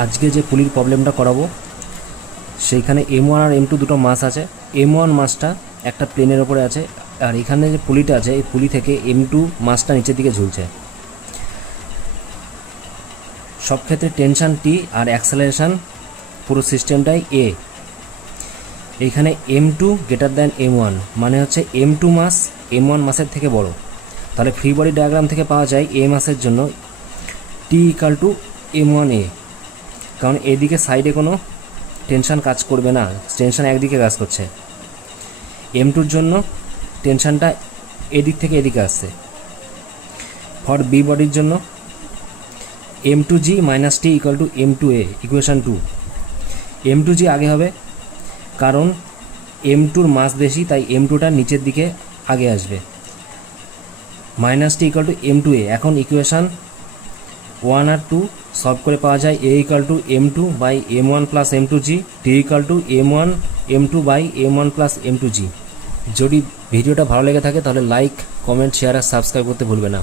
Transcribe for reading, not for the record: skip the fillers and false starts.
আজকে যে পুলির প্রবলেমটা করাবো সেইখানে M1 আর M2 দুটো মাস আছে। M1 মাসটা একটা প্লেনের ওপরে আছে, আর এখানে যে পুলিটা আছে এই পুলি থেকে M2 মাসটা নিচের দিকে ঝুলছে। সব ক্ষেত্রে টেনশান T আর অ্যাক্সেলারেশন পুরো সিস্টেমটাই A। এইখানে M2 গ্রেটার দ্যান M1 মানে হচ্ছে M2 মাস M1 মাসের থেকে বড়। তাহলে ফ্রি বডি ডায়াগ্রাম থেকে পাওয়া যায় A মাসের জন্য T ইকাল টু M1A, কারণ এদিকে সাইডে কোনো টেনশান কাজ করবে না, টেনশান একদিকে কাজ করছে। M2-র জন্য টেনশানটা এদিক থেকে এদিকে আসছে। ফর B বডির জন্য M2G minus T equal two M2A, equation 2। M2G আগে হবে কারণ M2-র মাস বেশি, তাই M2টা নিচের দিকে আগে আসবে। Minus T equal two M2A। এখন ইকুয়েশান 1 আর 2 সলভ করে পাওয়া যায় A equal to M2 by M1 plus M2G, T equal to M1 M2 by M1 plus M2G। যদি ভিডিওটা ভালো লেগে থাকে তাহলে লাইক, কমেন্ট, শেয়ার আর সাবস্ক্রাইব করতে ভুলবে না।